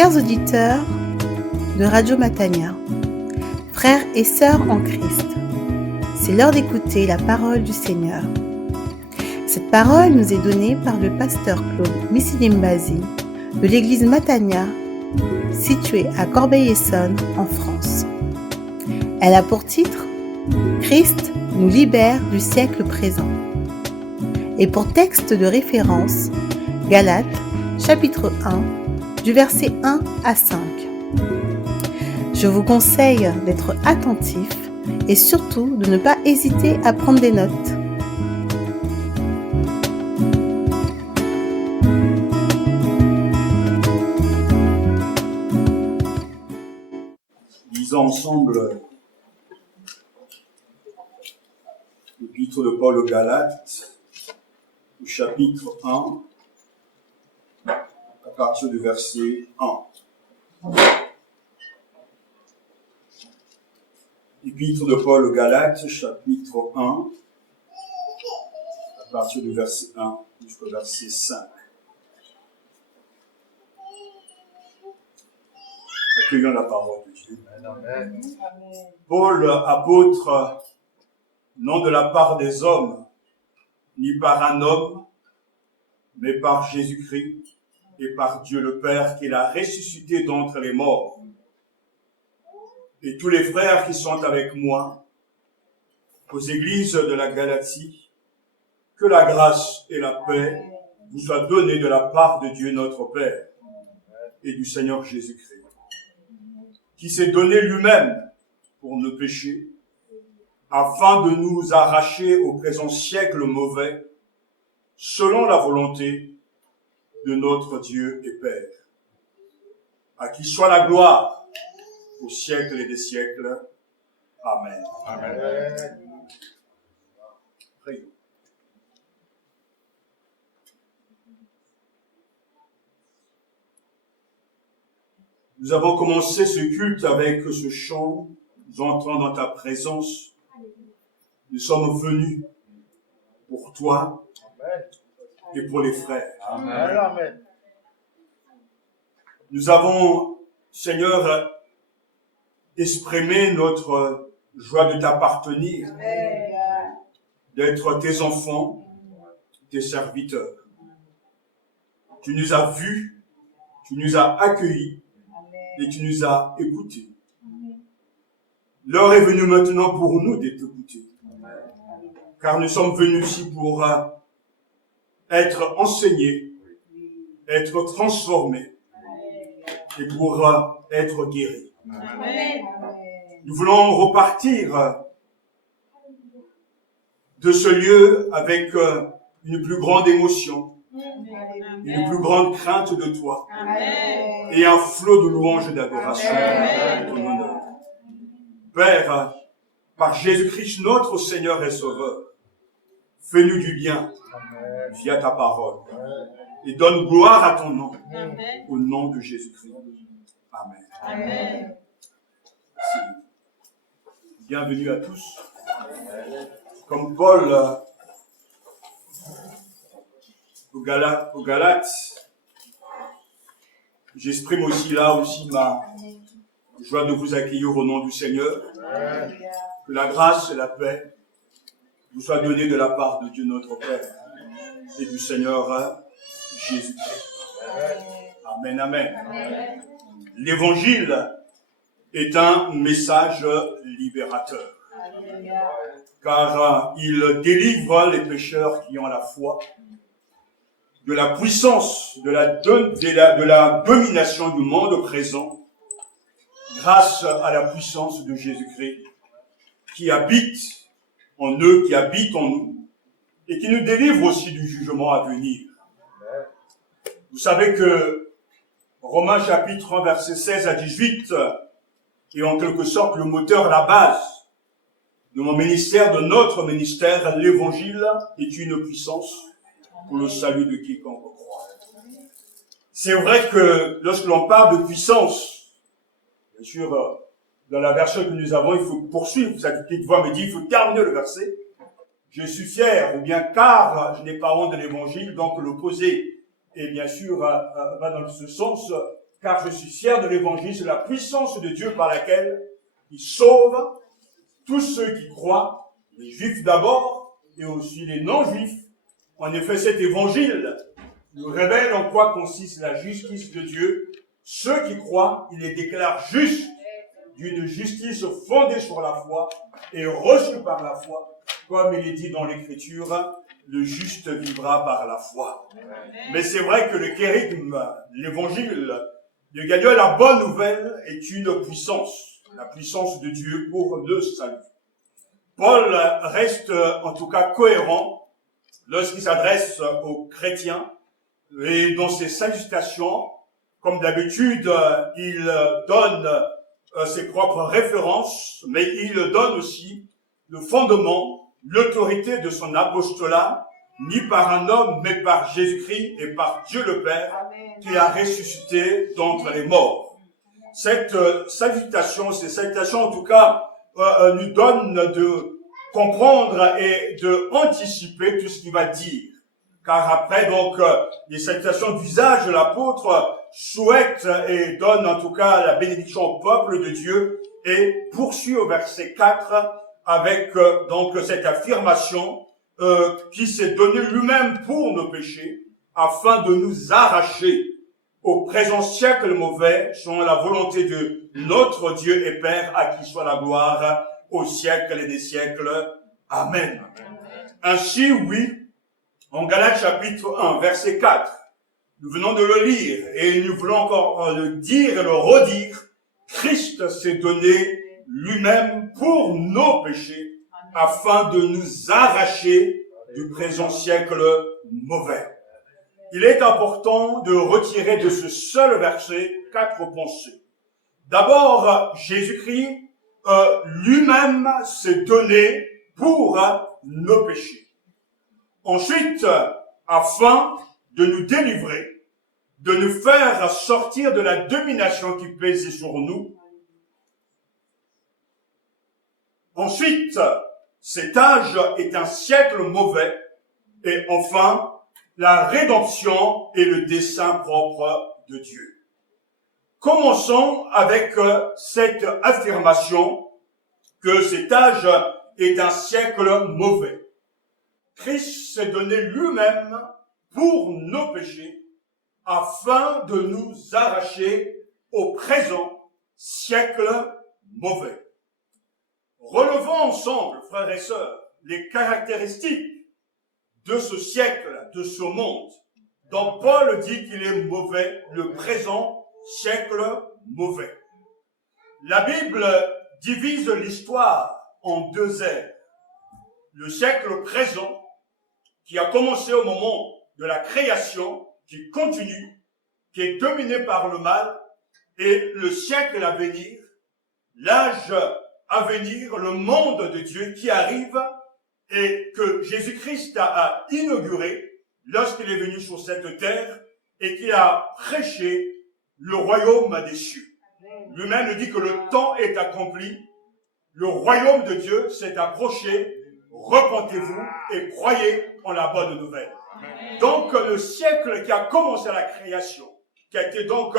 Chers auditeurs de Radio Matania, frères et sœurs en Christ, c'est l'heure d'écouter la parole du Seigneur. Cette parole nous est donnée par le pasteur Claude Missidimbazi de l'église Matania, située à Corbeil-Essonnes en France. Elle a pour titre « Christ nous libère du siècle présent » et pour texte de référence Galates chapitre 1 du verset 1 à 5. Je vous conseille d'être attentif et surtout de ne pas hésiter à prendre des notes. Lisons ensemble l'épître de Paul aux Galates, au chapitre 1, à partir du verset 1. L'épître de Paul aux Galates, chapitre 1, à partir du verset 1 jusqu'au verset 5. Accueillons la parole de Dieu. Amen. Paul, apôtre, non de la part des hommes, ni par un homme, mais par Jésus-Christ et par Dieu le Père qui l'a ressuscité d'entre les morts. Et tous les frères qui sont avec moi aux églises de la Galatie, que la grâce et la paix vous soient données de la part de Dieu notre Père et du Seigneur Jésus-Christ, qui s'est donné lui-même pour nos péchés, afin de nous arracher au présent siècle mauvais, selon la volonté de notre Dieu et Père, à qui soit la gloire au siècle et des siècles. Amen. Amen. Prions. Nous avons commencé ce culte avec ce chant, nous entrons dans ta présence. Nous sommes venus pour toi et pour les frères. Amen. Nous avons, Seigneur, exprimé notre joie de t'appartenir, d'être tes enfants, tes serviteurs. Tu nous as vus, tu nous as accueillis et tu nous as écoutés. L'heure est venue maintenant pour nous d'être écoutés, car nous sommes venus ici pour être enseignés, être transformés et pour être guéris. Amen. Nous voulons repartir de ce lieu avec une plus grande émotion, une plus grande crainte de toi. Amen. Et un flot de louanges et d'adoration en ton honneur. Père, par Jésus-Christ, notre Seigneur et Sauveur, fais-nous du bien via ta parole et donne gloire à ton nom, au nom de Jésus-Christ. Amen. Amen. Bienvenue à tous. Comme Paul aux Galates, j'exprime aussi là ma joie de vous accueillir au nom du Seigneur. Que la grâce et la paix vous soient données de la part de Dieu notre Père et du Seigneur Jésus-Christ. Amen, amen. Amen. L'évangile est un message libérateur, car il délivre les pécheurs qui ont la foi de la puissance, de la domination du monde présent, grâce à la puissance de Jésus-Christ, qui habite en eux, qui habite en nous, et qui nous délivre aussi du jugement à venir. Vous savez que Romains chapitre 1, verset 16 à 18 est en quelque sorte le moteur, la base de mon ministère, de notre ministère. L'évangile est une puissance pour le salut de quiconque croit. C'est vrai que lorsque l'on parle de puissance, bien sûr, dans la version que nous avons, il faut poursuivre. Cette petite voix me dit, il faut terminer le verset. Je suis fier, ou bien car je n'ai pas honte de l'évangile, donc l'opposé, et bien sûr, va dans ce sens, car je suis fier de l'évangile, c'est la puissance de Dieu par laquelle il sauve tous ceux qui croient, les juifs d'abord, et aussi les non-juifs. En effet, cet évangile nous révèle en quoi consiste la justice de Dieu. Ceux qui croient, il les déclare justes, d'une justice fondée sur la foi et reçue par la foi. Comme il est dit dans l'Écriture, le juste vivra par la foi. Mais c'est vrai que le kérigme, l'évangile de Gagnon, la bonne nouvelle, est une puissance, la puissance de Dieu pour le salut. Paul reste en tout cas cohérent lorsqu'il s'adresse aux chrétiens et dans ses salutations, comme d'habitude, il donne ses propres références, mais il donne aussi le fondement, l'autorité de son apostolat, ni par un homme, mais par Jésus-Christ et par Dieu le Père, qui a ressuscité d'entre les morts. Cette salutation, ces salutations en tout cas, nous donnent de comprendre et de anticiper tout ce qu'il va dire. Car après, donc, les salutations d'usage de l'apôtre souhaite et donne en tout cas la bénédiction au peuple de Dieu et poursuit au verset 4 avec donc cette affirmation qui s'est donné lui-même pour nos péchés afin de nous arracher au présent siècle mauvais selon la volonté de notre Dieu et Père à qui soit la gloire au siècle et des siècles. Amen. Ainsi, oui, en Galates chapitre 1, verset 4, nous venons de le lire et nous voulons encore le dire et le redire. Christ s'est donné lui-même pour nos péchés afin de nous arracher du présent siècle mauvais. Il est important de retirer de ce seul verset 4 pensées. D'abord, Jésus-Christ lui-même s'est donné pour nos péchés. Ensuite, afin de nous délivrer, de nous faire sortir de la domination qui pèse sur nous. Ensuite, cet âge est un siècle mauvais. Et enfin, la rédemption est le dessein propre de Dieu. Commençons avec cette affirmation que cet âge est un siècle mauvais. Christ s'est donné lui-même pour nos péchés afin de nous arracher au présent siècle mauvais. Relevons ensemble, frères et sœurs, les caractéristiques de ce siècle, de ce monde, dont Paul dit qu'il est mauvais, le présent siècle mauvais. La Bible divise l'histoire en deux ères. Le siècle présent, qui a commencé au moment de la création, qui continue, qui est dominé par le mal, et le siècle à venir, l'âge à venir, le monde de Dieu qui arrive et que Jésus-Christ a inauguré lorsqu'il est venu sur cette terre et qu'il a prêché le royaume des cieux. Lui-même dit que le temps est accompli, le royaume de Dieu s'est approché, repentez-vous et croyez en la bonne nouvelle. Donc le siècle qui a commencé à la création, qui a été donc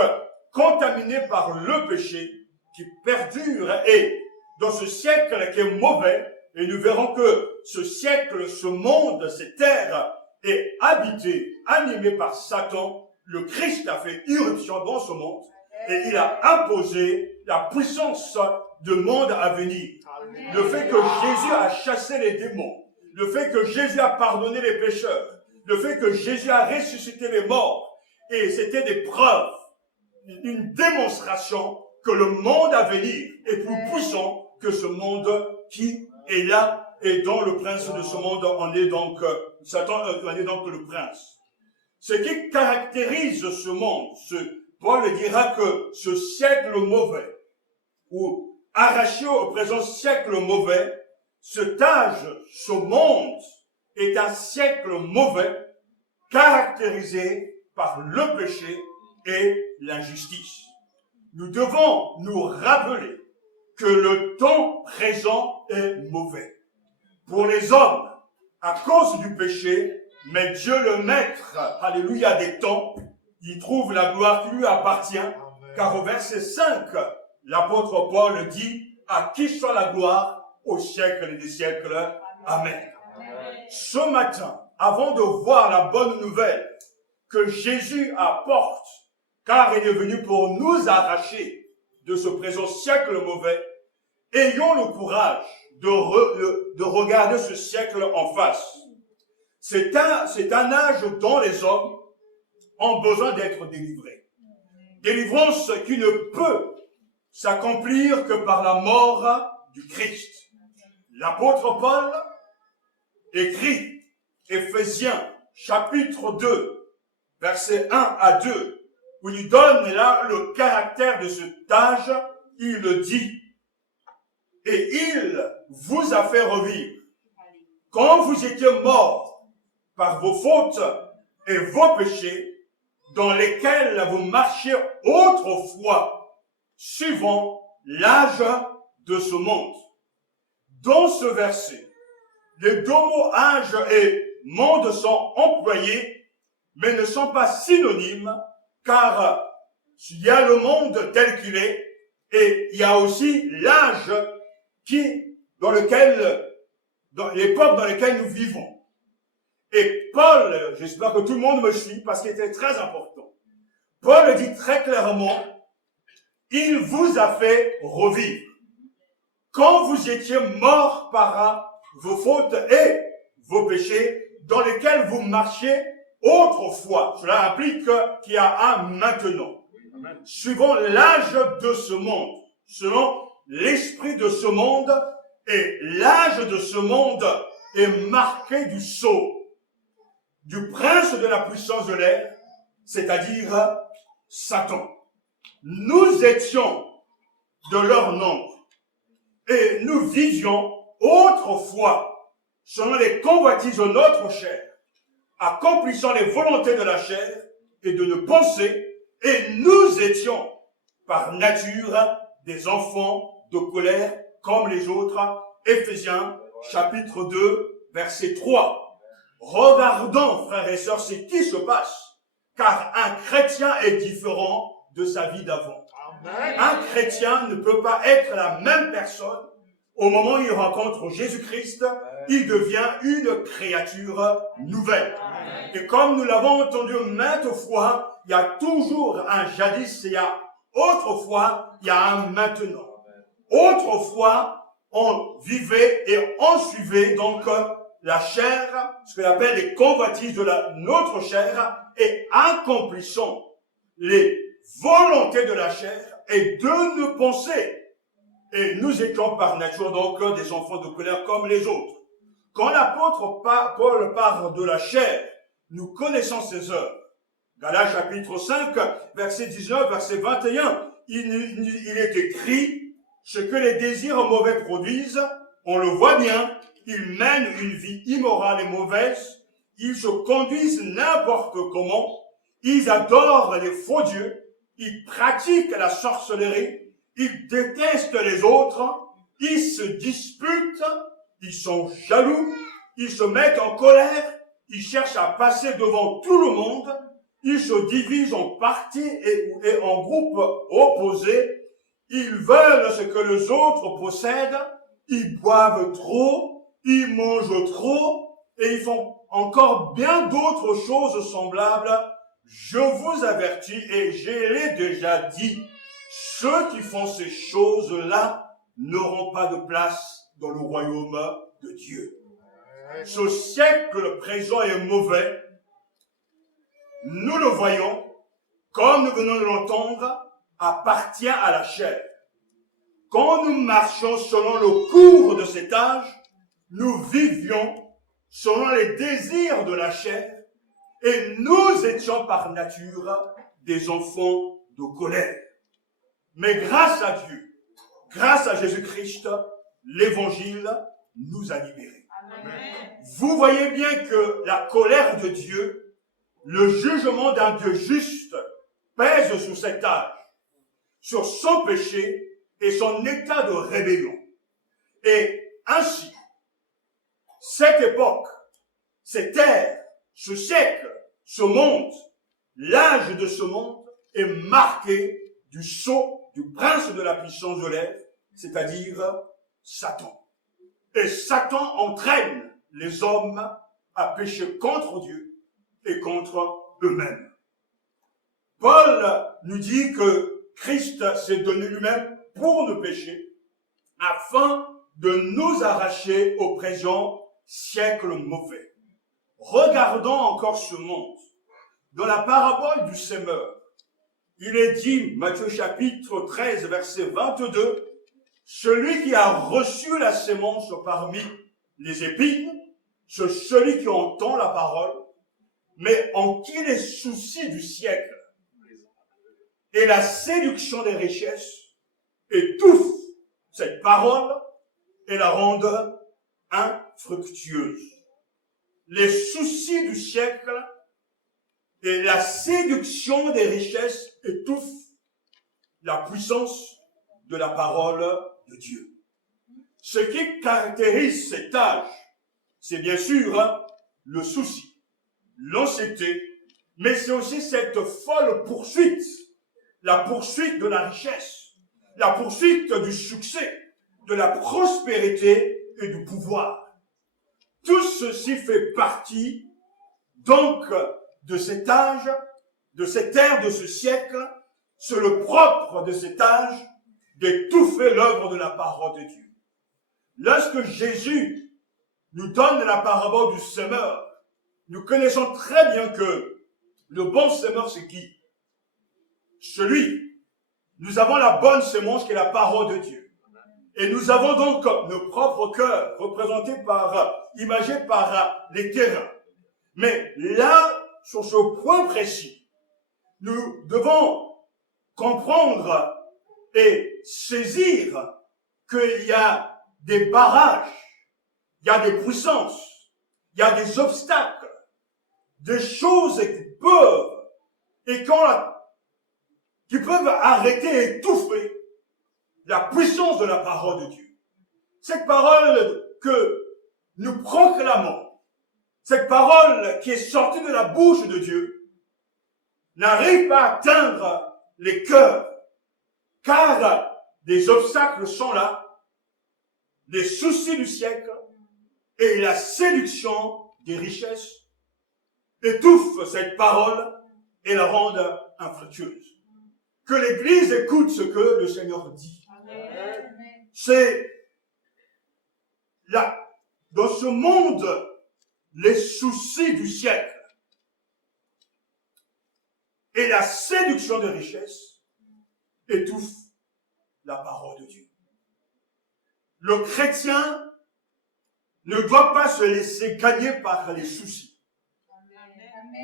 contaminé par le péché, qui perdure, et dans ce siècle qui est mauvais, et nous verrons que ce siècle, ce monde, cette terre est habité, animé par Satan. Le Christ a fait irruption dans ce monde et il a imposé la puissance du monde à venir. Le fait que Jésus a chassé les démons, le fait que Jésus a pardonné les pécheurs, le fait que Jésus a ressuscité les morts, et c'était des preuves, une démonstration que le monde à venir est plus puissant que ce monde qui est là, et dont le prince de ce monde en est donc, Satan en est donc le prince. Ce qui caractérise ce monde, Paul dira que ce siècle mauvais, ou arraché au présent siècle mauvais, cet âge, ce monde, est un siècle mauvais, caractérisé par le péché et l'injustice. Nous devons nous rappeler que le temps présent est mauvais. Pour les hommes, à cause du péché, mais Dieu le maître, alléluia, des temps, il trouve la gloire qui lui appartient Car au verset 5, l'apôtre Paul dit, à qui soit la gloire au siècle des siècles. Amen. Ce matin, avant de voir la bonne nouvelle que Jésus apporte, car il est venu pour nous arracher de ce présent siècle mauvais, ayons le courage de regarder ce siècle en face. C'est un âge dont les hommes ont besoin d'être délivrés. Délivrance qui ne peut s'accomplir que par la mort du Christ. L'apôtre Paul écrit Éphésiens chapitre 2, versets 1 à 2, où il donne là le caractère de cet âge. Il le dit, et il vous a fait revivre quand vous étiez morts par vos fautes et vos péchés, dans lesquels vous marchiez autrefois, suivant l'âge de ce monde. Dans ce verset, les deux mots âge et monde sont employés, mais ne sont pas synonymes, car il y a le monde tel qu'il est, et il y a aussi l'âge dans l'époque dans laquelle nous vivons. Et Paul, j'espère que tout le monde me suit, parce qu'il était très important. Paul dit très clairement, il vous a fait revivre. Quand vous étiez morts par vos fautes et vos péchés, dans lesquels vous marchiez autrefois. Cela implique qu'il y a un maintenant. Suivant l'âge de ce monde, selon l'esprit de ce monde, et l'âge de ce monde est marqué du sceau du prince de la puissance de l'air, c'est-à-dire Satan. Nous étions de leur nombre et nous vivions autrefois selon les convoitises de notre chair, accomplissant les volontés de la chair et de nos pensées, et nous étions par nature des enfants de colère comme les autres. Éphésiens chapitre 2 verset 3. Regardons, frères et sœurs, ce qui se passe, car un chrétien est différent de sa vie d'avant. Un chrétien ne peut pas être la même personne au moment où il rencontre Jésus-Christ. Il devient une créature nouvelle. Et comme nous l'avons entendu maintes fois, il y a toujours un jadis, il y a autrefois, il y a un maintenant. Autrefois, on vivait et on suivait donc la chair, ce qu'on appelle les convoitises de notre chair, et accomplissons les volontés de la chair et de nos pensées. Et nous étions par nature donc des enfants de colère comme les autres. Quand l'apôtre Paul parle de la chair, nous connaissons ses œuvres. Galates chapitre 5, verset 19, verset 21, il est écrit, ce que les désirs mauvais produisent, on le voit bien, ils mènent une vie immorale et mauvaise, ils se conduisent n'importe comment, ils adorent les faux dieux, ils pratiquent la sorcellerie, ils détestent les autres, ils se disputent, ils sont jaloux, ils se mettent en colère, ils cherchent à passer devant tout le monde, ils se divisent en partis et en groupes opposés, ils veulent ce que les autres possèdent, ils boivent trop, ils mangent trop, et ils font encore bien d'autres choses semblables. Je vous avertis, et je l'ai déjà dit, ceux qui font ces choses-là n'auront pas de place dans le royaume de Dieu. Ce siècle présent est mauvais. Nous le voyons, comme nous venons de l'entendre, appartient à la chair. Quand nous marchons selon le cours de cet âge, nous vivions selon les désirs de la chair, et nous étions par nature des enfants de colère. Mais grâce à Dieu, grâce à Jésus-Christ, l'évangile nous a libérés. Amen. Vous voyez bien que la colère de Dieu, le jugement d'un Dieu juste, pèse sur cet âge, sur son péché et son état de rébellion. Et ainsi, cette époque, cette ère, ce siècle, ce monde, l'âge de ce monde est marqué du sceau du prince de la puissance de l'air, c'est-à-dire Satan. Et Satan entraîne les hommes à pécher contre Dieu et contre eux-mêmes. Paul nous dit que Christ s'est donné lui-même pour nos péchés, afin de nous arracher au présent siècle mauvais. Regardons encore ce monde. Dans la parabole du sémeur, il est dit, Matthieu chapitre 13, verset 22, « Celui qui a reçu la sémence parmi les épines, c'est celui qui entend la parole, mais en qui les soucis du siècle et la séduction des richesses étouffent cette parole et la rendent infructueuse. » Les soucis du siècle et la séduction des richesses étouffent la puissance de la parole de Dieu. Ce qui caractérise cet âge, c'est bien sûr le souci, l'anxiété, mais c'est aussi cette folle poursuite, la poursuite de la richesse, la poursuite du succès, de la prospérité et du pouvoir. Tout ceci fait partie donc de cet âge, de cette ère, de ce siècle. C'est le propre de cet âge d'étouffer l'œuvre de la parole de Dieu. Lorsque Jésus nous donne la parabole du semeur, nous connaissons très bien que le bon semeur, c'est qui? Nous avons la bonne semence qui est la parole de Dieu. Et nous avons donc nos propres cœurs représentés imagés par les terrains. Mais là, sur ce point précis, nous devons comprendre et saisir qu'il y a des barrages, il y a des puissances, il y a des obstacles, des choses qui peuvent arrêter et étouffer la puissance de la parole de Dieu. Cette parole que nous proclamons, cette parole qui est sortie de la bouche de Dieu, n'arrive pas à atteindre les cœurs, car des obstacles sont là, les soucis du siècle et la séduction des richesses étouffent cette parole et la rendent infructueuse. Que l'Église écoute ce que le Seigneur dit. Amen. C'est là, dans ce monde, les soucis du siècle et la séduction des richesses étouffent la parole de Dieu. Le chrétien ne doit pas se laisser gagner par les soucis,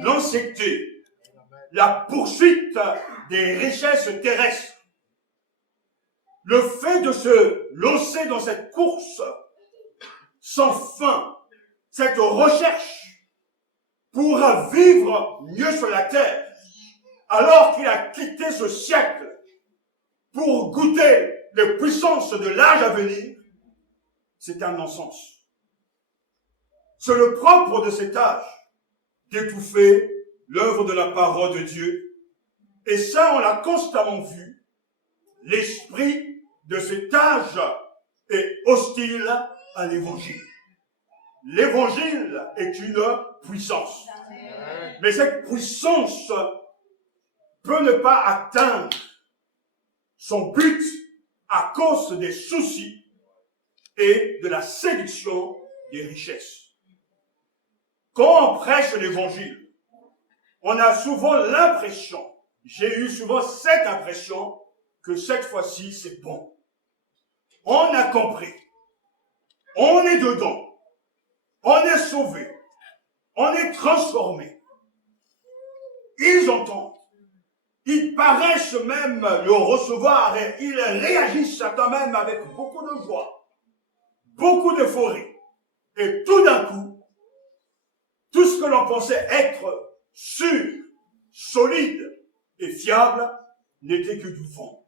l'anxiété, la poursuite des richesses terrestres. Le fait de se lancer dans cette course sans fin, cette recherche pour vivre mieux sur la terre, alors qu'il a quitté ce siècle pour goûter les puissances de l'âge à venir, c'est un non-sens. C'est le propre de cet âge d'étouffer l'œuvre de la parole de Dieu. Et ça, on l'a constamment vu. L'esprit de cet âge est hostile à l'évangile. L'évangile est une puissance. Mais cette puissance peut ne pas atteindre son but à cause des soucis et de la séduction des richesses. Quand on prêche l'évangile, on a souvent l'impression, j'ai eu souvent cette impression, que cette fois-ci c'est bon. On a compris. On est dedans. On est sauvé. On est transformé. Ils entendent. Ils paraissent même le recevoir et ils réagissent quand même avec beaucoup de joie, beaucoup d'euphorie. Et tout d'un coup, tout ce que l'on pensait être sûr, solide et fiable n'était que du vent.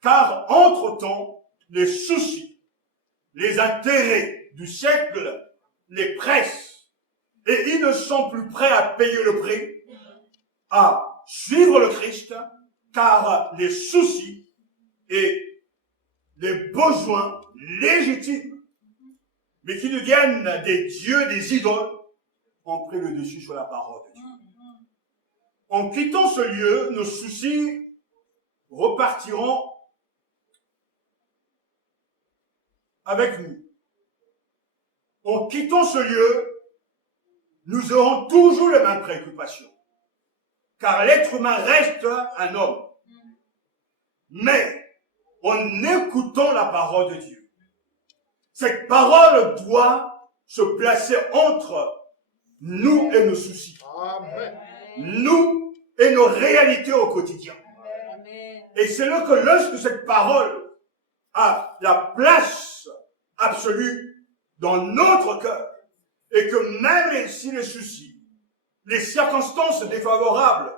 Car entre-temps, les soucis, les intérêts du siècle les pressent et ils ne sont plus prêts à payer le prix, à suivre le Christ, car les soucis et les besoins légitimes, mais qui nous viennent des dieux, des idoles, ont pris le dessus sur la parole de Dieu. En quittant ce lieu, nos soucis repartiront avec nous. En quittant ce lieu, nous aurons toujours les mêmes préoccupations. Car l'être humain reste un homme. Mais, en écoutant la parole de Dieu, cette parole doit se placer entre nous et nos soucis. Amen. Nous et nos réalités au quotidien. Et c'est là que lorsque cette parole a la place absolue dans notre cœur, et que même si les soucis, les circonstances défavorables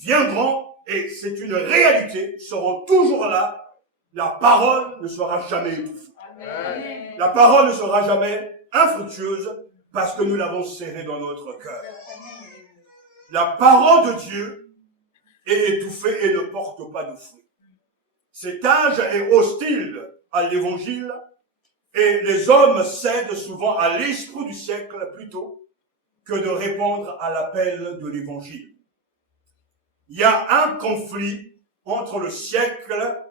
viendront, et c'est une réalité, seront toujours là, la parole ne sera jamais étouffée. Amen. La parole ne sera jamais infructueuse parce que nous l'avons serrée dans notre cœur. La parole de Dieu est étouffée et ne porte pas de fruits. Cet âge est hostile à l'évangile et les hommes cèdent souvent à l'esprit du siècle plutôt que de répondre à l'appel de l'évangile. Il y a un conflit entre le siècle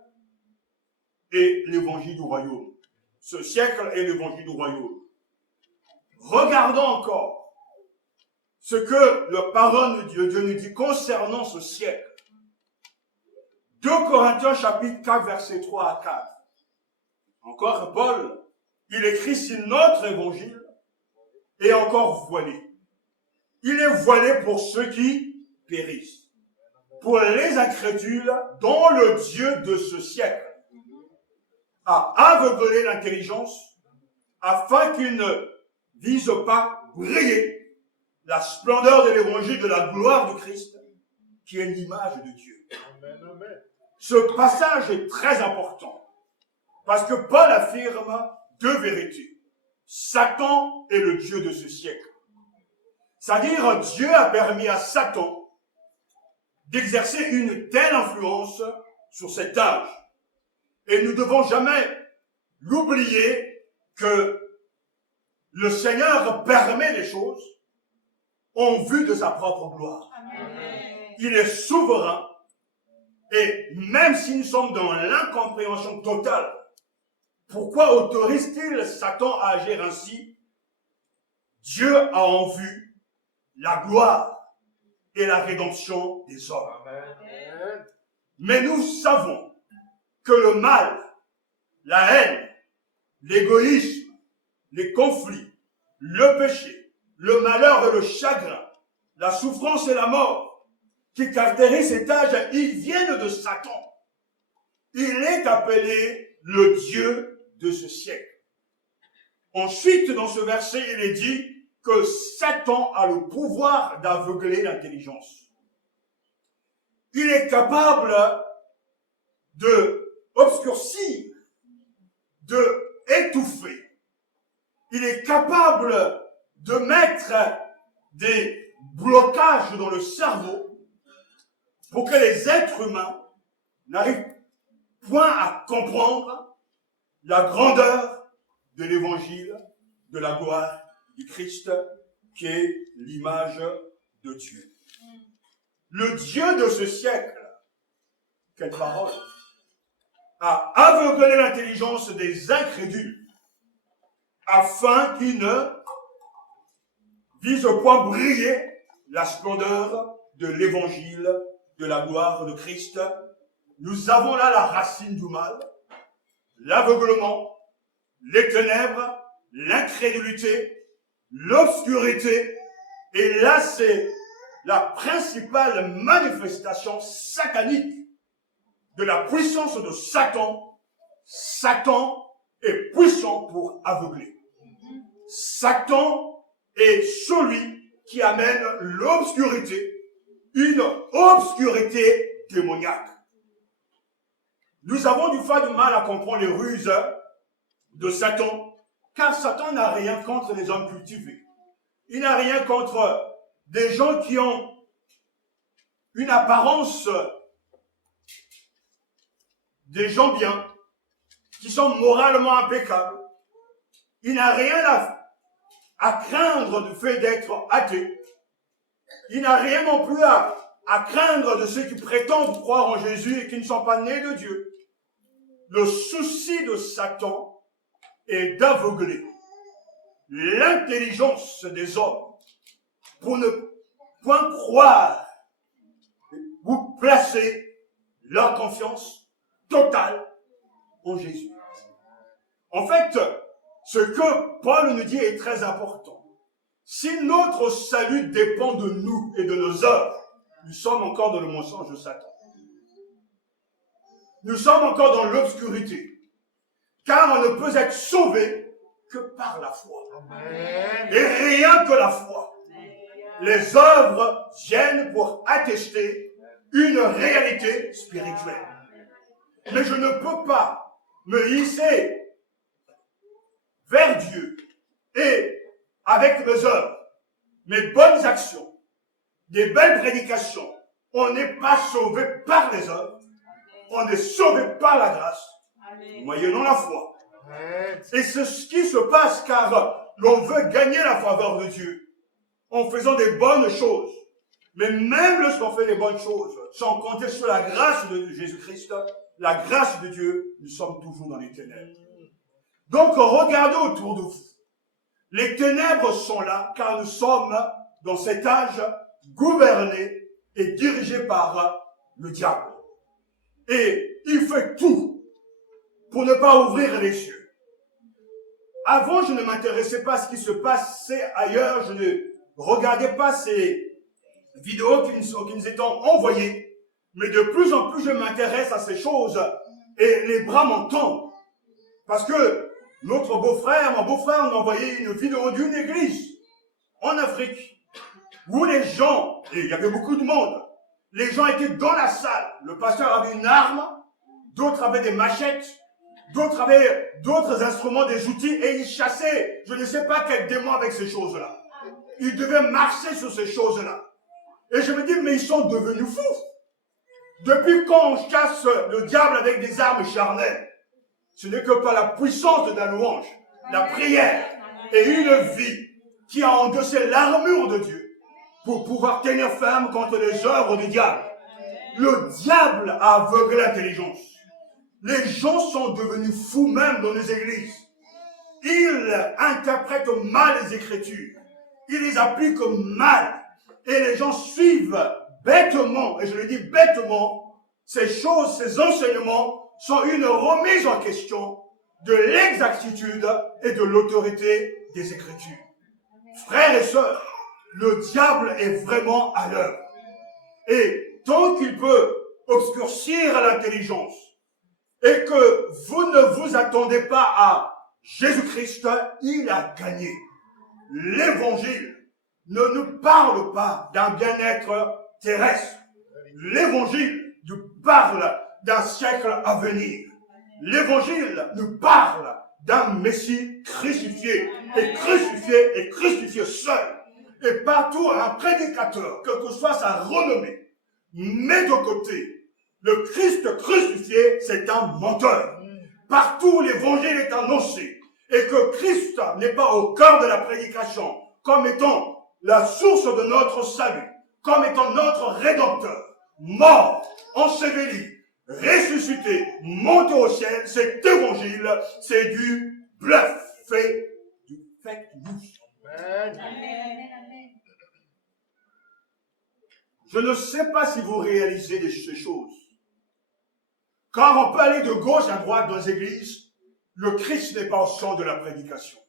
et l'évangile du royaume. Ce siècle est l'évangile du royaume. Regardons encore ce que la parole de Dieu nous dit concernant ce siècle. 2 Corinthiens chapitre 4 verset 3 à 4. Encore Paul, il écrit si notre évangile est encore voilé. Il est voilé pour ceux qui périssent, pour les incrédules dont le Dieu de ce siècle a aveuglé l'intelligence afin qu'ils ne visent pas briller la splendeur de l'évangile de la gloire du Christ qui est l'image de Dieu. Amen, amen. Ce passage est très important parce que Paul affirme deux vérités. Satan est le Dieu de ce siècle. C'est-à-dire Dieu a permis à Satan d'exercer une telle influence sur cet âge. Et nous ne devons jamais l'oublier que le Seigneur permet les choses en vue de sa propre gloire. Amen. Il est souverain et même si nous sommes dans l'incompréhension totale, pourquoi autorise-t-il Satan à agir ainsi? Dieu a en vue la gloire et la rédemption des hommes. Amen. Mais nous savons que le mal, la haine, l'égoïsme, les conflits, le péché, le malheur et le chagrin, la souffrance et la mort qui caractérisent cet âge, ils viennent de Satan. Il est appelé le Dieu de ce siècle. Ensuite, dans ce verset, il est dit que Satan a le pouvoir d'aveugler l'intelligence. Il est capable de obscurcir, de étouffer. Il est capable de mettre des blocages dans le cerveau pour que les êtres humains n'arrivent point à comprendre la grandeur de l'évangile de la gloire du Christ qui est l'image de Dieu. Le Dieu de ce siècle, quelle parole, a aveuglé l'intelligence des incrédules afin qu'ils ne visent au point briller la splendeur de l'évangile de la gloire de Christ. Nous avons là la racine du mal, l'aveuglement, les ténèbres, l'incrédulité, l'obscurité, et là c'est la principale manifestation satanique de la puissance de Satan. Satan est puissant pour aveugler. Satan est celui qui amène l'obscurité, une obscurité démoniaque. Nous avons du mal à comprendre les ruses de Satan, car Satan n'a rien contre les hommes cultivés. Il n'a rien contre des gens qui ont une apparence des gens bien, qui sont moralement impeccables. Il n'a rien à craindre du fait d'être athée. Il n'a rien non plus à craindre de ceux qui prétendent croire en Jésus et qui ne sont pas nés de Dieu. Le souci de Satan est d'aveugler l'intelligence des hommes pour ne point croire ou placer leur confiance totale en Jésus. En fait, ce que Paul nous dit est très important. Si notre salut dépend de nous et de nos œuvres, nous sommes encore dans le mensonge de Satan. Nous sommes encore dans l'obscurité. Car on ne peut être sauvé que par la foi. Amen. Et rien que la foi. Les œuvres viennent pour attester une réalité spirituelle. Mais je ne peux pas me hisser vers Dieu et avec mes œuvres, mes bonnes actions, des belles prédications. On n'est pas sauvé par les œuvres, on est sauvé par la grâce, moyennant la foi. Amen. Et c'est ce qui se passe car l'on veut gagner la faveur de Dieu en faisant des bonnes choses. Mais même lorsqu'on fait des bonnes choses, sans compter sur la grâce de Jésus-Christ, la grâce de Dieu, nous sommes toujours dans les ténèbres. Donc regardez autour de vous. Les ténèbres sont là car nous sommes dans cet âge gouverné et dirigé par le diable. Et il fait tout pour ne pas ouvrir les yeux. Avant, je ne m'intéressais pas à ce qui se passait ailleurs. Je ne regardais pas ces vidéos qui nous étaient envoyées. Mais de plus en plus, je m'intéresse à ces choses. Et les bras m'en tombent. Parce que mon beau-frère m'a envoyé une vidéo d'une église en Afrique. Où les gens, et il y avait beaucoup de monde, les gens étaient dans la salle. Le pasteur avait une arme, d'autres avaient des machettes, d'autres avaient d'autres instruments, des outils, et ils chassaient, je ne sais pas quel démon avec ces choses-là. Ils devaient marcher sur ces choses-là. Et je me dis, mais ils sont devenus fous. Depuis quand on chasse le diable avec des armes charnelles, ce n'est que par la puissance de la louange, la prière et une vie qui a endossé l'armure de Dieu pour pouvoir tenir ferme contre les œuvres du diable. Le diable a aveuglé l'intelligence. Les gens sont devenus fous même dans les églises. Ils interprètent mal les Écritures. Ils les appliquent mal. Et les gens suivent bêtement, et je le dis bêtement, ces choses, ces enseignements sont une remise en question de l'exactitude et de l'autorité des Écritures. Frères et sœurs, le diable est vraiment à l'œuvre. Et tant qu'il peut obscurcir l'intelligence et que vous ne vous attendez pas à Jésus-Christ, il a gagné. L'évangile ne nous parle pas d'un bien-être terrestre. L'évangile nous parle d'un siècle à venir. L'évangile nous parle d'un Messie crucifié et crucifié seul. Et partout un prédicateur, quelle que soit sa renommée, met de côté le Christ crucifié, c'est un menteur. Partout l'évangile est annoncé et que Christ n'est pas au cœur de la prédication comme étant la source de notre salut, comme étant notre rédempteur, mort, enseveli, ressuscité, monté au ciel. Cet évangile, c'est du bluff, fait du fake news. Amen. Je ne sais pas si vous réalisez ces choses. Quand on peut aller de gauche à droite dans les églises, le Christ n'est pas au centre de la prédication.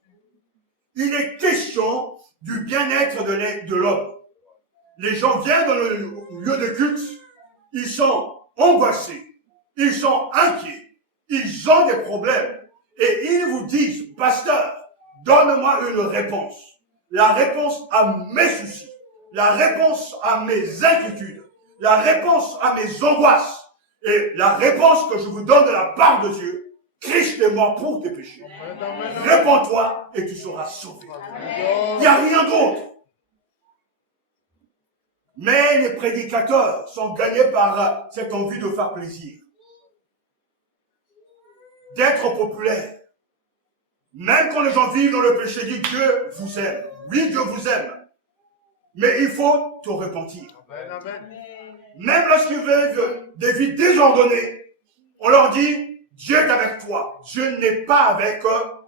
Il est question du bien-être de l'homme. Les gens viennent dans le lieu de culte, ils sont angoissés, ils sont inquiets, ils ont des problèmes. Et ils vous disent, pasteur, donne-moi une réponse. La réponse à mes soucis, la réponse à mes inquiétudes, la réponse à mes angoisses et la réponse que je vous donne de la part de Dieu. Christ est mort pour tes péchés. Réponds-toi et tu seras sauvé. Il n'y a rien d'autre. Mais les prédicateurs sont gagnés par cette envie de faire plaisir. d'être populaire. Même quand les gens vivent dans le péché, dit Dieu vous aime. Oui, Dieu vous aime. Mais il faut te repentir. Amen, amen. Même lorsqu'ils vivent des vies désordonnées, on leur dit, Dieu est avec toi. Dieu n'est pas avec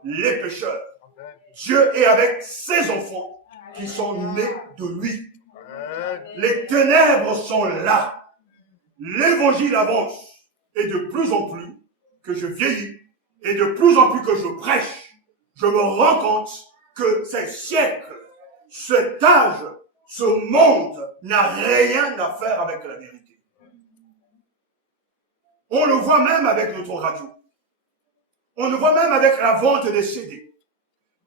les pécheurs. Amen. Dieu est avec ses enfants qui sont nés de lui. Amen. Les ténèbres sont là. L'évangile avance. Et de plus en plus que je vieillis, et de plus en plus que je prêche, je me rends compte que ces siècles, cet âge, ce monde n'a rien à faire avec la vérité. On le voit même avec notre radio. On le voit même avec la vente des CD.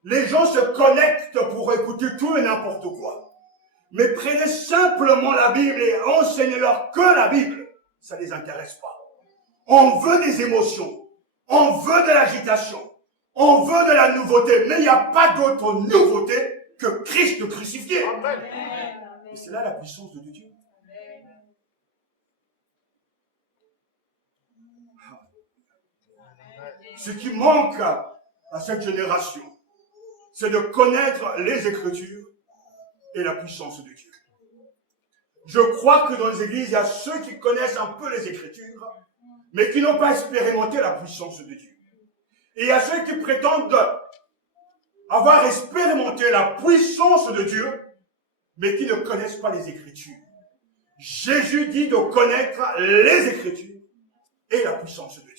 Les gens se connectent pour écouter tout et n'importe quoi. Mais prenez simplement la Bible et enseignez-leur que la Bible. Ça ne les intéresse pas. On veut des émotions. On veut de l'agitation. On veut de la nouveauté. Mais il n'y a pas d'autre nouveauté que Christ crucifié. Amen. Et c'est là la puissance de Dieu. Ce qui manque à cette génération, c'est de connaître les Écritures et la puissance de Dieu. Je crois que dans les églises, il y a ceux qui connaissent un peu les Écritures, mais qui n'ont pas expérimenté la puissance de Dieu. Et il y a ceux qui prétendent avoir expérimenté la puissance de Dieu, mais qui ne connaissent pas les Écritures. Jésus dit de connaître les Écritures et la puissance de Dieu.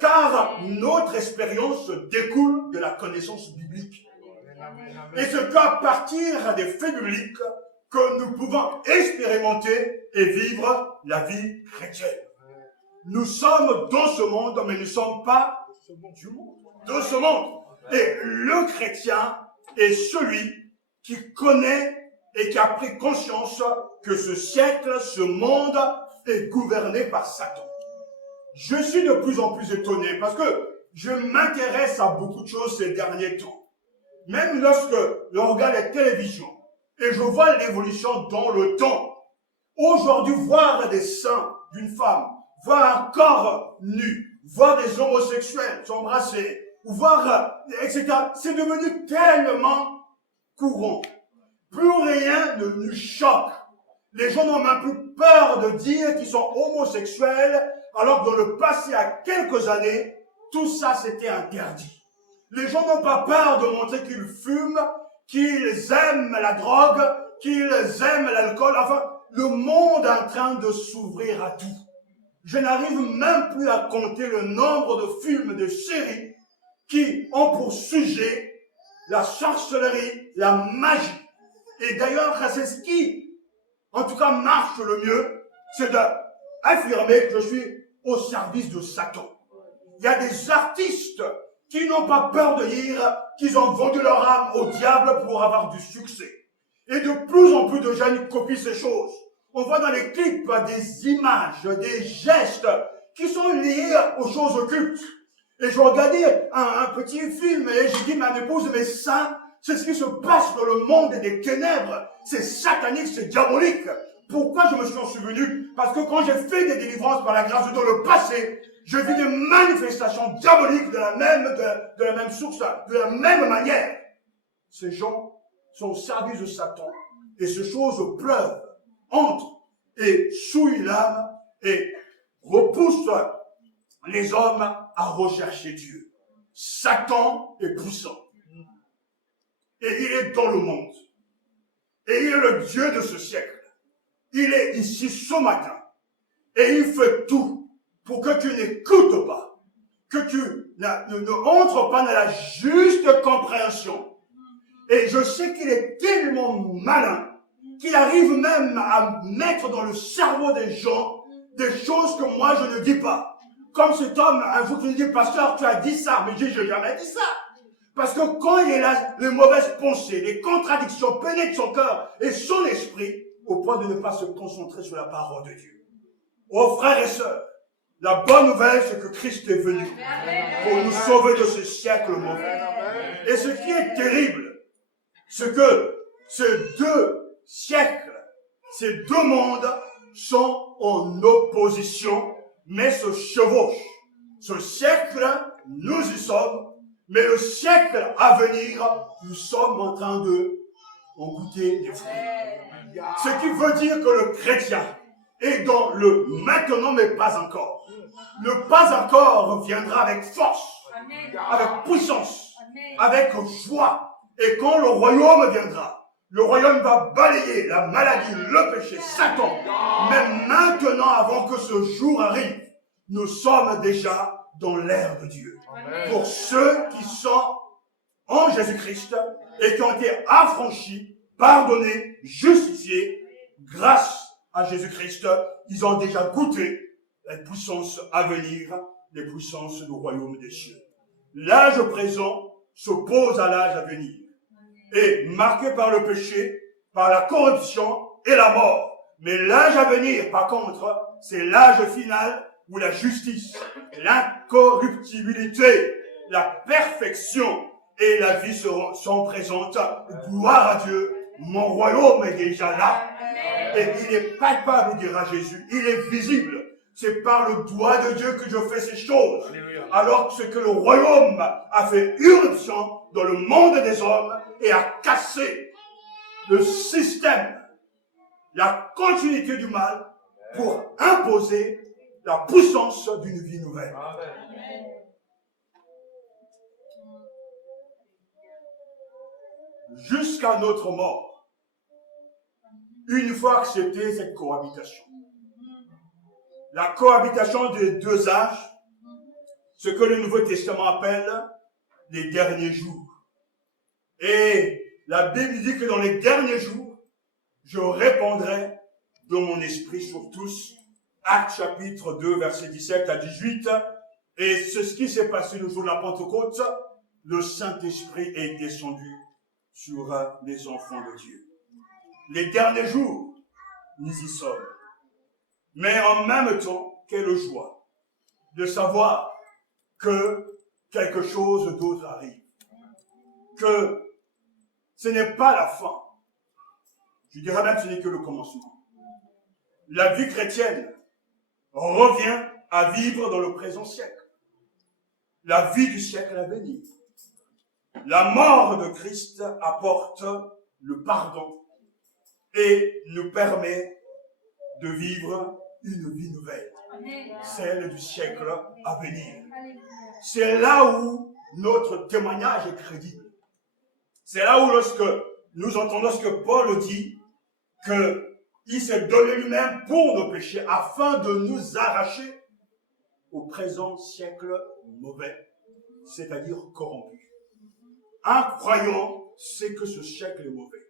Car notre expérience découle de la connaissance biblique. Et c'est qu'à partir des faits bibliques que nous pouvons expérimenter et vivre la vie chrétienne. Nous sommes dans ce monde, mais nous ne sommes pas du monde. De ce monde. Et le chrétien est celui qui connaît et qui a pris conscience que ce siècle, ce monde est gouverné par Satan. Je suis de plus en plus étonné parce que je m'intéresse à beaucoup de choses ces derniers temps. Même lorsque je regarde les télévisions et je vois l'évolution dans le temps. Aujourd'hui, voir des seins d'une femme, voir un corps nu, voir des homosexuels s'embrasser, ou voir, etc. C'est devenu tellement courant. Plus rien ne nous choque. Les gens n'ont même plus peur de dire qu'ils sont homosexuels, alors que dans le passé, il y a quelques années, tout ça c'était interdit. Les gens n'ont pas peur de montrer qu'ils fument, qu'ils aiment la drogue, qu'ils aiment l'alcool. Enfin, le monde est en train de s'ouvrir à tout. Je n'arrive même plus à compter le nombre de films, de séries qui ont pour sujet la sorcellerie, la magie. Et d'ailleurs, c'est ce qui, en tout cas, marche le mieux, c'est d'affirmer que je suis au service de Satan. Il y a des artistes qui n'ont pas peur de dire qu'ils ont vendu leur âme au diable pour avoir du succès. Et de plus en plus de jeunes copient ces choses. On voit dans les clips des images, des gestes qui sont liés aux choses occultes. Et je regardais un petit film et j'ai dit à ma épouse, mais ça, c'est ce qui se passe dans le monde des ténèbres. C'est satanique, c'est diabolique. Pourquoi je me suis en souvenu? Parce que quand j'ai fait des délivrances par la grâce de Dieu dans le passé, je vis des manifestations diaboliques de la même source, de la même manière. Ces gens sont au service de Satan et ces choses pleuvent, entrent et souillent l'âme et repoussent les hommes à rechercher Dieu. Satan est puissant. Et il est dans le monde. Et il est le Dieu de ce siècle. Il est ici ce matin. Et il fait tout pour que tu n'écoutes pas. Que tu ne entres pas dans la juste compréhension. Et je sais qu'il est tellement malin qu'il arrive même à mettre dans le cerveau des gens des choses que moi je ne dis pas. Comme cet homme, un jour qui me dit, pasteur, tu as dit ça. Mais je n'ai jamais dit ça. Parce que quand il est là, les mauvaises pensées, les contradictions pénètrent son cœur et son esprit, au point de ne pas se concentrer sur la parole de Dieu. Oh frères et sœurs, la bonne nouvelle, c'est que Christ est venu pour nous sauver de ce siècle mauvais. Et ce qui est terrible, c'est que ces deux siècles, ces deux mondes sont en opposition, mais se chevauchent. Ce siècle, nous y sommes, mais le siècle à venir, nous sommes en train de en goûter des fruits. Ce qui veut dire que le chrétien est dans le maintenant, mais pas encore. Le pas encore viendra avec force, avec puissance, avec joie. Et quand le royaume viendra, le royaume va balayer la maladie, le péché, Satan. Mais maintenant, avant que ce jour arrive, nous sommes déjà dans l'ère de Dieu. Pour ceux qui sont en Jésus-Christ et qui ont été affranchis, pardonnés, justifiés, grâce à Jésus-Christ, ils ont déjà goûté les puissances à venir, les puissances du royaume des cieux. L'âge présent s'oppose à l'âge à venir, et marqué par le péché, par la corruption et la mort. Mais l'âge à venir, par contre, c'est l'âge final où la justice, l'incorruptibilité, la perfection et la vie sont présentes. Gloire à Dieu, mon royaume est déjà là. Et il est palpable, dira Jésus, il est visible. C'est par le doigt de Dieu que je fais ces choses. Alors que ce que le royaume a fait irruption dans le monde des hommes et a cassé le système, la continuité du mal pour imposer la puissance d'une vie nouvelle. Jusqu'à notre mort, une fois acceptée cette cohabitation, la cohabitation des deux âges, ce que le Nouveau Testament appelle les derniers jours. Et la Bible dit que dans les derniers jours, je répandrai de mon esprit sur tous. Actes chapitre 2, versets 17 à 18. Et c'est ce qui s'est passé le jour de la Pentecôte. Le Saint-Esprit est descendu sur les enfants de Dieu. Les derniers jours, nous y sommes. Mais en même temps, quelle joie de savoir que quelque chose d'autre arrive. Que ce n'est pas la fin. Je dirais même que ce n'est que le commencement. La vie chrétienne revient à vivre dans le présent siècle. La vie du siècle à venir. La mort de Christ apporte le pardon et nous permet de vivre une vie nouvelle. Celle du siècle à venir. C'est là où notre témoignage est crédible. C'est là où lorsque nous entendons ce que Paul dit, qu'il s'est donné lui-même pour nos péchés afin de nous arracher au présent siècle mauvais, c'est-à-dire corrompu. Un croyant sait que ce siècle est mauvais.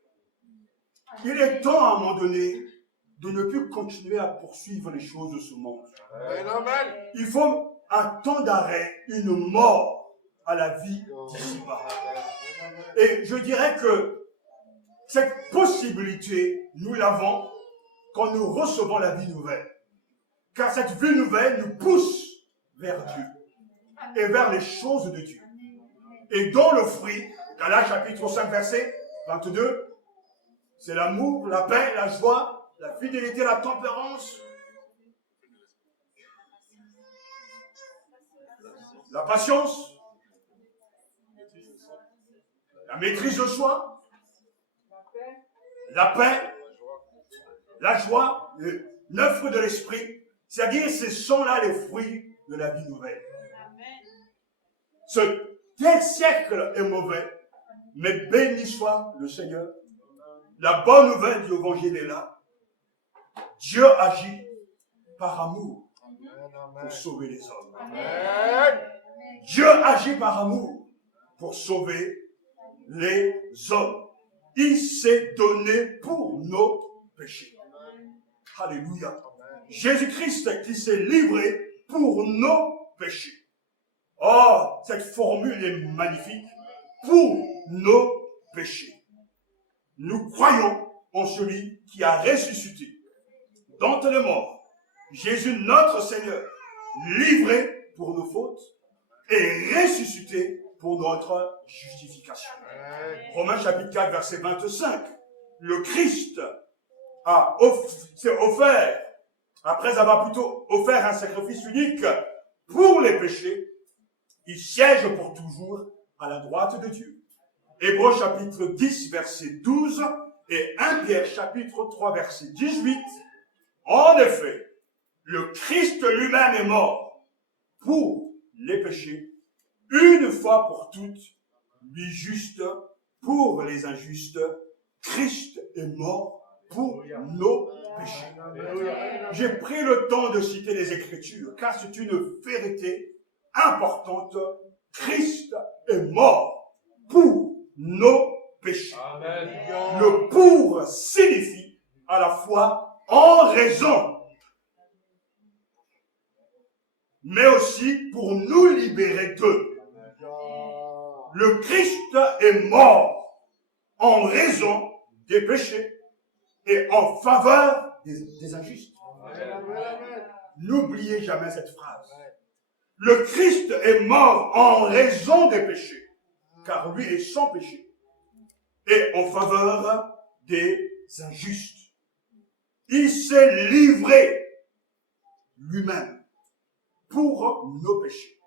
Il est temps à un moment donné de ne plus continuer à poursuivre les choses de ce monde. Il faut un temps d'arrêt, une mort à la vie d'ici-bas. Et je dirais que cette possibilité, nous l'avons quand nous recevons la vie nouvelle. Car cette vie nouvelle nous pousse vers Dieu et vers les choses de Dieu. Et dans le fruit, Galates chapitre 5, verset 22, c'est l'amour, la paix, la joie, la fidélité, la tempérance, la patience, la maîtrise de soi, la paix, la joie, les 9 fruits de l'esprit, c'est-à-dire ce sont là les fruits de la vie nouvelle. Ce tel siècle est mauvais, mais béni soit le Seigneur. La bonne nouvelle du évangile est là. Dieu agit par amour pour sauver les hommes. Dieu agit par amour pour sauver les hommes. Il s'est donné pour nos péchés. Alléluia. Jésus-Christ qui s'est livré pour nos péchés. Oh, cette formule est magnifique. Pour nos péchés. Nous croyons en celui qui a ressuscité d'entre les morts. Jésus notre Seigneur, livré pour nos fautes et ressuscité pour notre justification. Romains chapitre 4, verset 25. Le Christ s'est offert, après avoir plutôt offert un sacrifice unique, pour les péchés, il siège pour toujours à la droite de Dieu. Hébreux chapitre 10, verset 12 et 1 Pierre chapitre 3, verset 18. En effet, le Christ lui-même est mort pour les péchés, une fois pour toutes, lui juste pour les injustes. Christ est mort pour nos péchés. J'ai pris le temps de citer les Écritures, car c'est une vérité importante. Christ est mort pour nos péchés. Amen. Le pour signifie à la fois en raison, mais aussi pour nous libérer d'eux. Le Christ est mort en raison des péchés et en faveur des injustes. N'oubliez jamais cette phrase. Le Christ est mort en raison des péchés, car lui est sans péché, et en faveur des injustes. Il s'est livré lui-même pour nos péchés,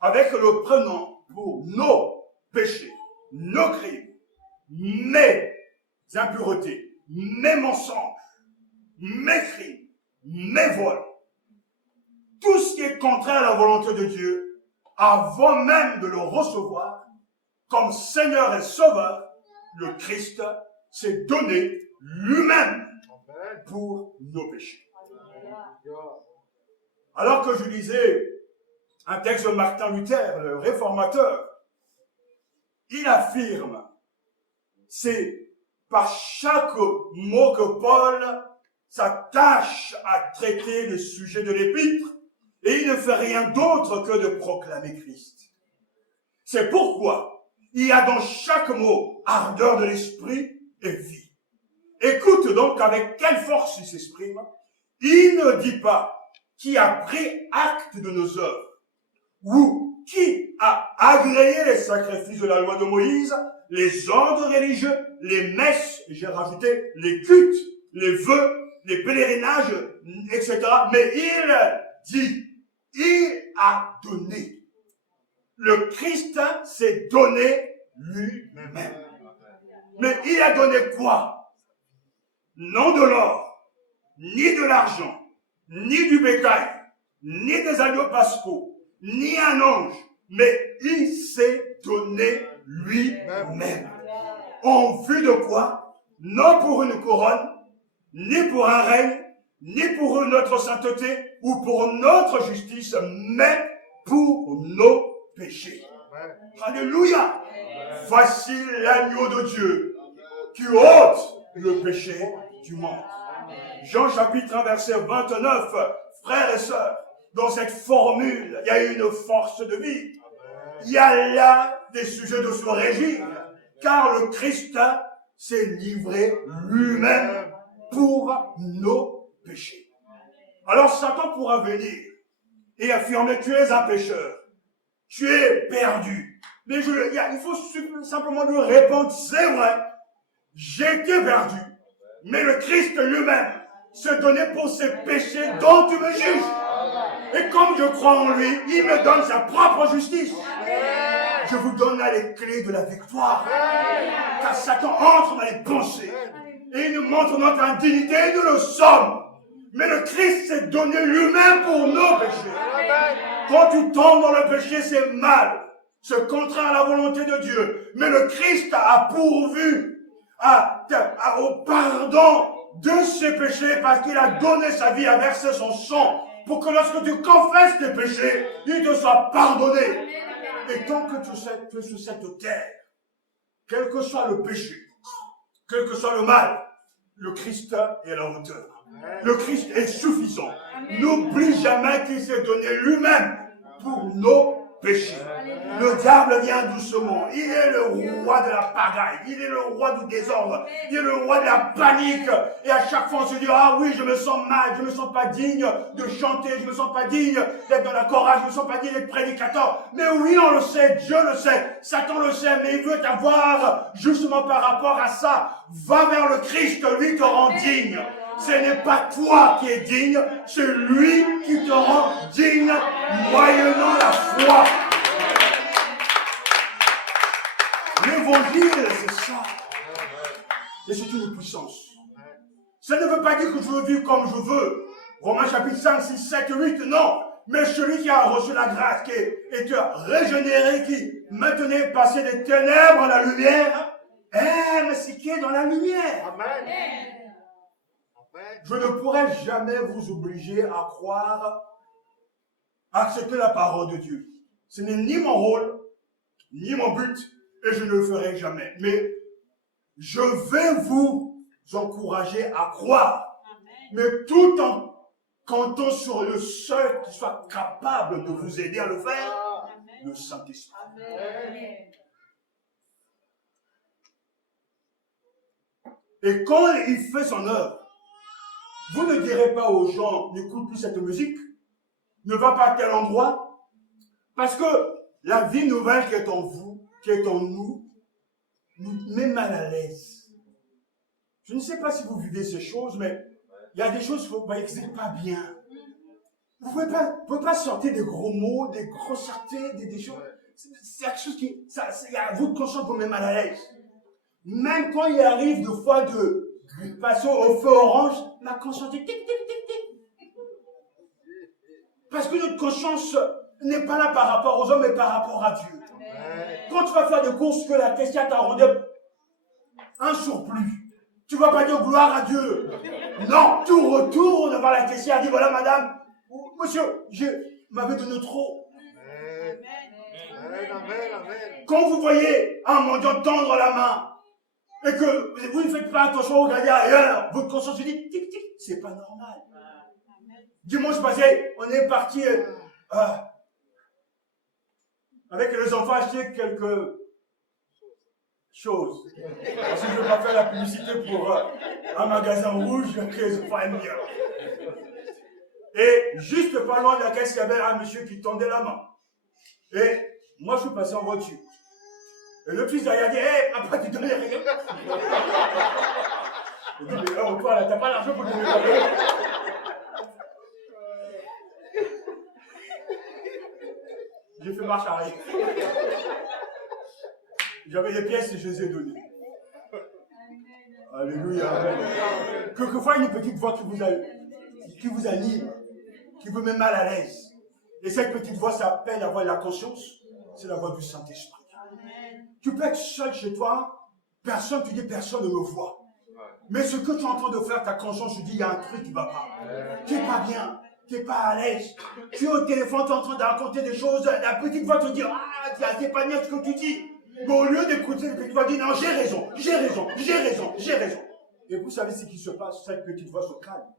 avec le prénom pour nos péchés, nos crimes, mes impuretés, mes mensonges, mes crimes, mes vols, tout ce qui est contraire à la volonté de Dieu, avant même de le recevoir comme Seigneur et Sauveur, le Christ s'est donné lui-même pour nos péchés. Alors que je lisais un texte de Martin Luther, le réformateur, il affirme, c'est par chaque mot que Paul s'attache à traiter le sujet de l'épître, et il ne fait rien d'autre que de proclamer Christ. C'est pourquoi il y a dans chaque mot ardeur de l'esprit et vie. Écoute donc avec quelle force il s'exprime. Il ne dit pas qui a pris acte de nos œuvres, ou qui a agréé les sacrifices de la loi de Moïse, les ordres religieux, les messes, j'ai rajouté les cultes, les vœux, les pèlerinages, etc. Mais il dit, il a donné. Le Christ s'est donné lui-même. Mais il a donné quoi? Non de l'or, ni de l'argent, ni du bétail, ni des agneaux pascaux, ni un ange, mais il s'est donné lui-même. En vue de quoi? Non pour une couronne, ni pour un règne, ni pour notre sainteté ou pour notre justice, mais pour nos péchés. Alléluia! Voici l'agneau de Dieu qui ôte le péché du monde. Jean chapitre 1 verset 29, frères et sœurs, dans cette formule, il y a une force de vie. Il y a là des sujets de se réjouir, car le Christ s'est livré lui-même pour nos péchés. Alors Satan pourra venir et affirmer, tu es un pécheur, tu es perdu. Mais il faut simplement lui répondre, c'est vrai, j'étais perdu, mais le Christ lui-même se donnait pour ces péchés dont tu me juges. Et comme je crois en lui, il me donne sa propre justice. Je vous donne là les clés de la victoire. Car Satan entre dans les pensées et il nous montre notre indignité et nous le sommes. Mais le Christ s'est donné lui-même pour nos péchés. Quand tu tombes dans le péché, c'est mal. C'est contraire à la volonté de Dieu. Mais le Christ a pourvu au pardon de ses péchés parce qu'il a donné sa vie, a versé son sang pour que lorsque tu confesses tes péchés, il te soit pardonné. Et tant que tu es sur cette terre, quel que soit le péché, quel que soit le mal, le Christ est à la hauteur. Le Christ est suffisant. N'oublie jamais qu'il s'est donné lui-même pour nos péchés. Le diable vient doucement. Il est le roi de la pagaille. Il est le roi du désordre. Il est le roi de la panique. Et à chaque fois, on se dit, ah oui, je me sens mal. Je ne me sens pas digne de chanter. Je ne me sens pas digne d'être dans la chorale. Je ne me sens pas digne d'être prédicateur. Mais oui, on le sait. Dieu le sait. Satan le sait. Mais il veut t'avoir justement par rapport à ça. Va vers le Christ. Lui te rend digne. Ce n'est pas toi qui es digne, c'est lui qui te rend digne, moyennant la foi. L'évangile, c'est ça. Et c'est une puissance. Ça ne veut pas dire que je veux vivre comme je veux. Romains chapitre 5, 6, 7, 8, non. Mais celui qui a reçu la grâce, qui est régénéré, qui maintenant est passé des ténèbres à la lumière, aime ce qui est dans la lumière. Amen. Je ne pourrai jamais vous obliger à croire, à accepter la parole de Dieu. Ce n'est ni mon rôle, ni mon but, et je ne le ferai jamais. Mais je vais vous encourager à croire, mais tout en comptant sur le seul qui soit capable de vous aider à le faire, le Saint-Esprit. Et quand il fait son œuvre, vous ne direz pas aux gens, n'écoute plus cette musique, ne va pas à tel endroit, parce que la vie nouvelle qui est en vous, qui est en nous met mal à l'aise. Je ne sais pas si vous vivez ces choses, mais il y a des choses que vous voyez que ce n'est pas bien. Vous ne pouvez pas sortir des gros mots, des grossièretés, des choses. C'est quelque chose qui... votre conscience vous met mal à l'aise. Même quand il arrive de fois de passer au feu orange, ma conscience dit tic, tic, tic, tic. Parce que notre conscience n'est pas là par rapport aux hommes, mais par rapport à Dieu. Quand tu vas faire des courses que la caissière t'a rendu un surplus, tu ne vas pas dire gloire à Dieu. Non, tu retournes vers la caissière et dis voilà madame, monsieur, je m'avais donné trop. Quand vous voyez un mendiant tendre la main et que vous ne faites pas attention, vous regardez ailleurs, votre conscience se dit tic tic, c'est pas normal. Dimanche passé, on est parti avec les enfants acheter quelques choses. Parce que je ne veux pas faire la publicité pour un magasin rouge que les enfants aiment bien. Et juste pas loin de la caisse, il y avait un monsieur qui tendait la main. Et moi, je suis passé en voiture. Et le fils derrière dit, hé, papa, tu donnes rien. Il dit, mais oh, toi, là, t'as pas l'argent pour donner l'argent. J'ai fait marche arrière. J'avais des pièces et je les ai données. Alléluia. Quelquefois, une petite voix qui vous anime, qui vous met mal à l'aise. Et cette petite voix s'appelle la voix de la conscience. C'est la voix du Saint-Esprit. Tu peux être seul chez toi, tu dis personne ne me voit. Mais ce que tu es en train de faire, ta conscience te dit, il y a un truc qui ne va pas. Tu n'es pas bien, tu n'es pas à l'aise. Tu es au téléphone, tu es en train de raconter des choses, la petite voix te dit, ah, c'est pas bien ce que tu dis. Mais au lieu d'écouter, la petite voix dit, non, j'ai raison. Et vous savez ce qui se passe, cette petite voix se calme.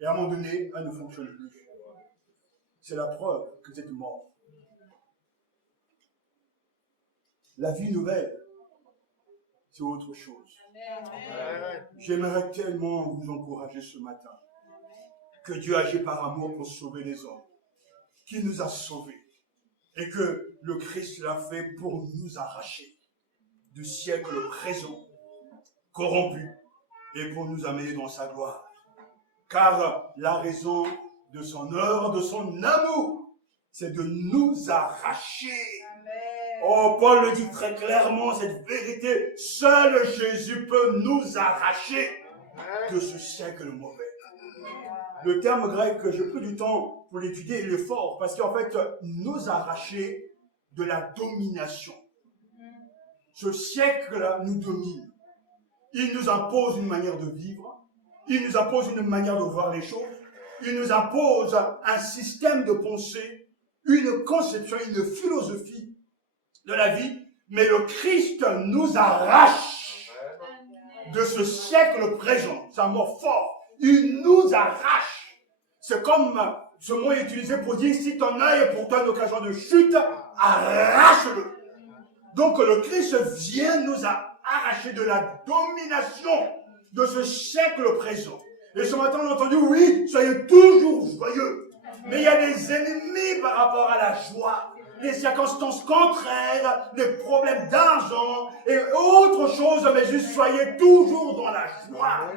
Et à un moment donné, elle ne fonctionne plus. C'est la preuve que vous êtes mort. La vie nouvelle, c'est autre chose. J'aimerais tellement vous encourager ce matin que Dieu agit par amour pour sauver les hommes, qu'il nous a sauvés et que le Christ l'a fait pour nous arracher du siècle présent, corrompu, et pour nous amener dans sa gloire. Car la raison de son œuvre, de son amour, c'est de nous arracher. Oh, Paul le dit très clairement, cette vérité, seul Jésus peut nous arracher de ce siècle mauvais. Le terme grec, j'ai pris du temps pour l'étudier, il est fort, parce qu'en fait, nous arracher de la domination. Ce siècle-là nous domine. Il nous impose une manière de vivre, il nous impose une manière de voir les choses, il nous impose un système de pensée, une conception, une philosophie de la vie, mais le Christ nous arrache de ce siècle présent. C'est un mot fort. Il nous arrache. C'est comme ce mot est utilisé pour dire si ton œil est pour toi une occasion de chute, arrache-le. Donc le Christ vient nous arracher de la domination de ce siècle présent. Et ce matin on a entendu, oui, soyez toujours joyeux. Mais il y a des ennemis par rapport à la joie. les circonstances contraires, les problèmes d'argent et autre chose, mais juste soyez toujours dans la joie.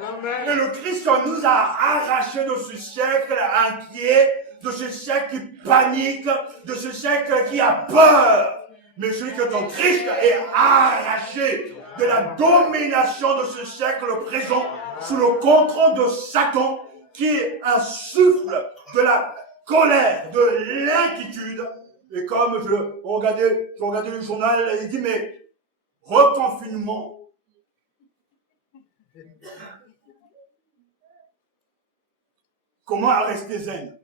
Et le Christ nous a arrachés de ce siècle inquiet, de ce siècle qui panique, de ce siècle qui a peur. Mais celui que ton Christ est arraché de la domination de ce siècle présent sous le contrôle de Satan, qui est un souffle de la colère, de l'inquiétude. Et comme je regardais le journal, il dit, mais reconfinement. Comment rester zen?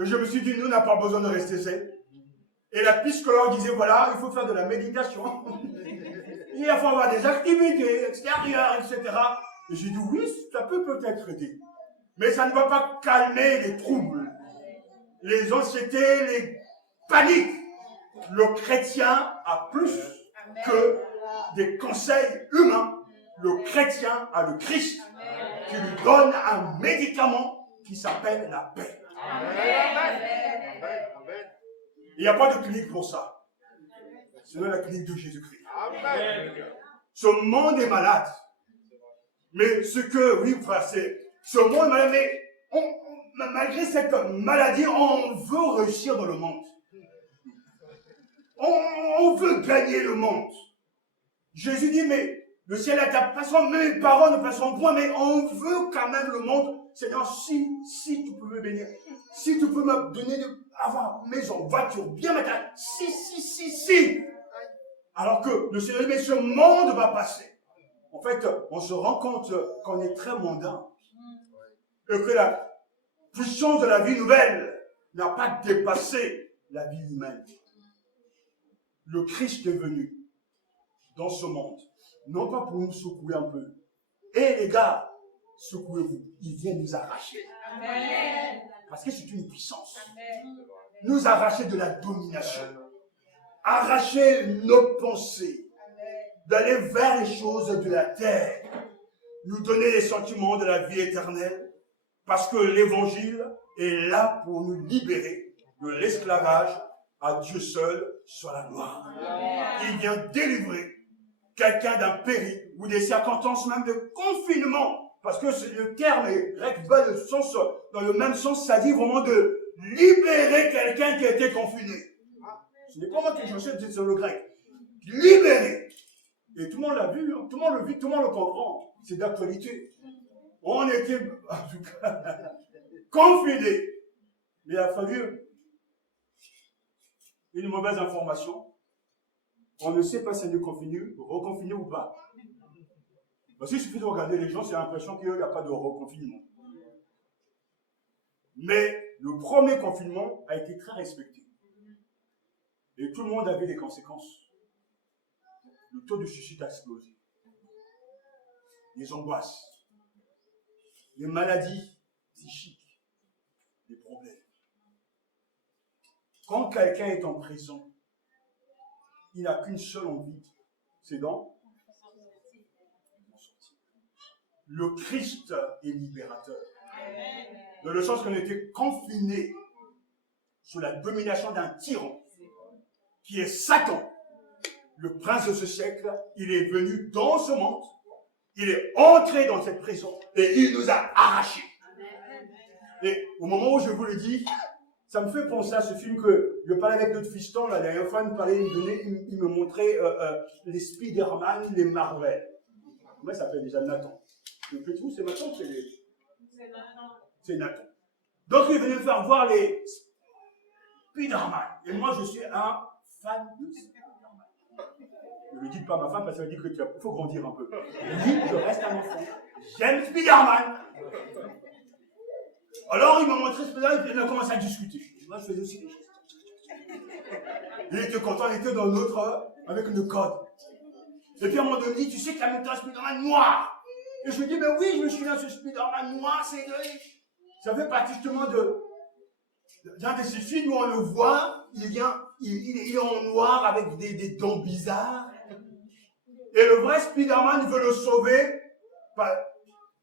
Et je me suis dit, nous n'avons pas besoin de rester zen. Et la psychologue disait, voilà, il faut faire de la méditation. Il faut avoir des activités extérieures, etc. Et j'ai dit, oui, ça peut peut-être aider. Mais ça ne va pas calmer les troubles, les anxiétés, les paniques. Le chrétien a plus que des conseils humains. Le chrétien a le Christ qui lui donne un médicament qui s'appelle la paix. Il n'y a pas de clinique pour ça. C'est la clinique de Jésus-Christ. Ce monde est malade. Mais ce que, oui, frère, c'est ce monde est malade, mais malgré cette maladie, on veut réussir dans le monde. On veut gagner le monde. Jésus dit, mais le ciel est à passant, mes paroles ne passeront point, mais on veut quand même le monde. Seigneur, si tu peux me bénir, si tu peux me donner avoir maison, voiture, bien matériel, si. Alors que le Seigneur dit, mais ce monde va passer. En fait, on se rend compte qu'on est très mondain. Et que la puissance de la vie nouvelle n'a pas dépassé la vie humaine. Le Christ est venu dans ce monde, non pas pour nous secouer un peu. Et les gars, secouez-vous, il vient nous arracher. Amen. Parce que c'est une puissance. Amen. Nous arracher de la domination. Arracher nos pensées. D'aller vers les choses de la terre. Nous donner les sentiments de la vie éternelle. Parce que l'évangile est là pour nous libérer de l'esclavage à Dieu seul sur la gloire. Il vient délivrer quelqu'un d'un péril ou des circonstances même de confinement. Parce que le terme grec va dans le même sens, ça dit vraiment de libérer quelqu'un qui a été confiné. Ce n'est pas moi qui cherchais sur le grec. Libérer. Et tout le monde l'a vu, hein. Tout le monde le vit, tout le monde le comprend. C'est d'actualité. On était, en tout cas, confinés. Mais il a fallu une mauvaise information. On ne sait pas si on est confiné, reconfiné ou pas. Parce qu'il suffit de regarder les gens, c'est l'impression qu'il n'y a pas de reconfinement. Mais le premier confinement a été très respecté. Et tout le monde avait des conséquences. Le taux de suicide a explosé. Les angoisses, les maladies psychiques, les problèmes. Quand quelqu'un est en prison, il n'a qu'une seule envie, c'est d'en sortir. Le Christ est libérateur. Dans le sens qu'on était confiné sous la domination d'un tyran qui est Satan, le prince de ce siècle. Il est venu dans ce monde, il est entré dans cette prison et il nous a arrachés. Et au moment où je vous le dis, ça me fait penser à ce film que je parlais avec notre fiston, la dernière fois, il me montrait les Spider-Man, les Marvel. Comment ça s'appelle déjà? Nathan. Le petit c'est Nathan, c'est Nathan. Donc il est venu me faire voir les Spider-Man. Et moi je suis un fan de Spider-Man. Ne me dites pas ma femme parce qu'elle dit que il faut grandir un peu. Je dis, je reste un enfant. J'aime Spider-Man. Alors, il m'a montré Spider-Man et on a commencé à discuter. Moi, je faisais aussi des choses. Il était content, il était dans notre, avec le code. Et puis, à un moment donné, il dit, tu sais qu'il y a maintenant un Spider-Man noir. Et je lui dis, mais oui, je me souviens de ce Spider-Man noir, c'est gris. Ça fait partie justement d'un de ces films où on le voit, il est en noir avec des dents bizarres. Et le vrai Spider-Man veut le sauver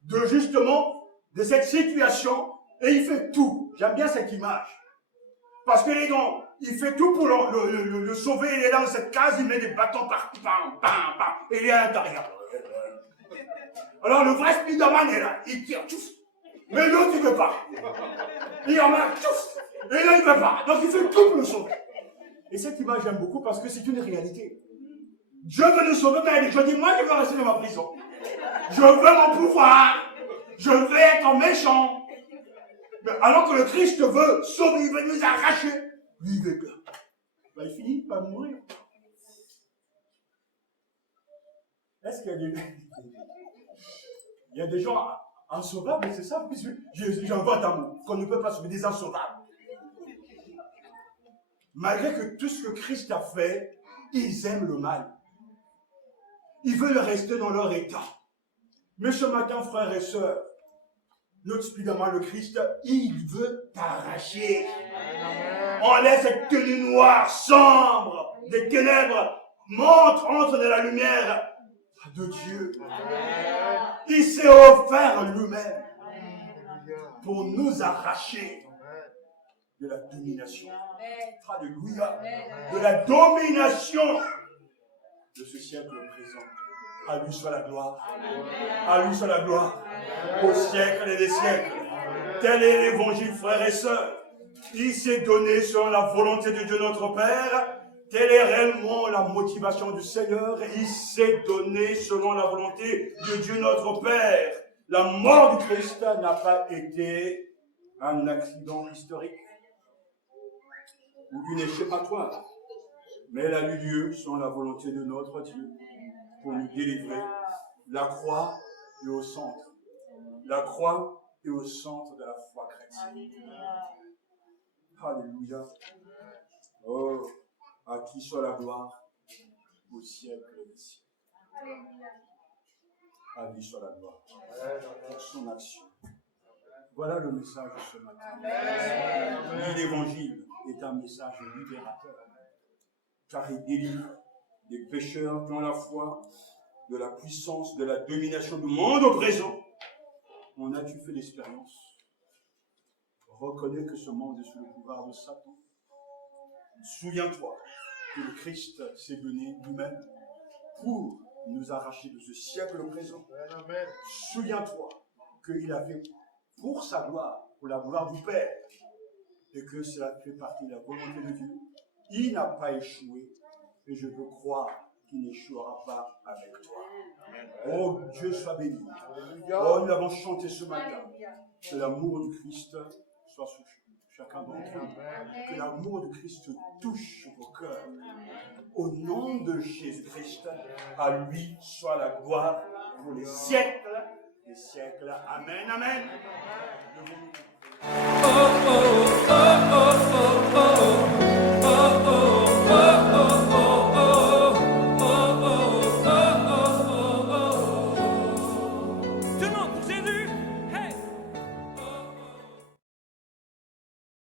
de cette situation. Et il fait tout. J'aime bien cette image. Parce qu'il est dans, il fait tout pour le sauver. Il est dans cette case, il met des bâtons partout, bam, bam, bam, et il est à l'intérieur. Alors le vrai Spider-Man est là, il tire, tchouf. Mais l'autre il veut pas. Il en marque, tchouf. Et là il veut pas. Donc il fait tout pour le sauver. Et cette image j'aime beaucoup parce que c'est une réalité. Dieu veut nous sauver, mais je dis moi je veux rester dans ma prison. Je veux mon pouvoir. Je veux être méchant. Alors que le Christ veut sauver, il veut nous arracher. Lui, il veut que. Il finit par mourir. Est-ce qu'il y a des... Il y a des gens insauvables, c'est ça? J'ai un vote amour qu'on ne peut pas sauver, des insauvables. Malgré que tout ce que Christ a fait, ils aiment le mal. Ils veulent rester dans leur état. Mais ce matin, frères et sœurs, notre Spider-Man, le Christ, il veut t'arracher. Enlève cette tenue noire, sombre, des ténèbres, entre dans la lumière de Dieu. Il s'est offert lui-même pour nous arracher de la domination. Alléluia. De la domination de ce siècle présent. À lui soit la gloire. À lui soit la gloire. Au siècle et des siècles. Tel est l'évangile, frères et sœurs. Il s'est donné selon la volonté de Dieu notre Père. Telle est réellement la motivation du Seigneur. Il s'est donné selon la volonté de Dieu notre Père. La mort du Christ n'a pas été un accident historique ou une échappatoire, mais elle a eu lieu selon la volonté de notre Dieu pour nous délivrer. La croix est au centre. La croix est au centre de la foi chrétienne. Alléluia. Oh, à qui soit la gloire au siècle des siècles. À lui soit la gloire pour son action. Voilà le message de ce matin. L'évangile est un message libérateur, car il délivre des pécheurs qui ont la foi de la puissance, de la domination du monde au présent. On a-tu fait l'expérience? Reconnais que ce monde est sous le pouvoir de Satan. Souviens-toi que le Christ s'est donné lui-même pour nous arracher de ce siècle présent. Souviens-toi qu'il a fait pour sa gloire, pour la gloire du Père, et que cela fait partie de la volonté de Dieu. Il n'a pas échoué, et je veux croire qu'il n'échouera pas avec toi. Oh, Dieu soit béni. Oh, nous l'avons chanté ce matin. Que l'amour du Christ soit sur chacun d'entre nous. Que l'amour du Christ touche vos cœurs. Au nom de Jésus-Christ, à lui soit la gloire pour les siècles des siècles. Amen, amen. Oh, oh.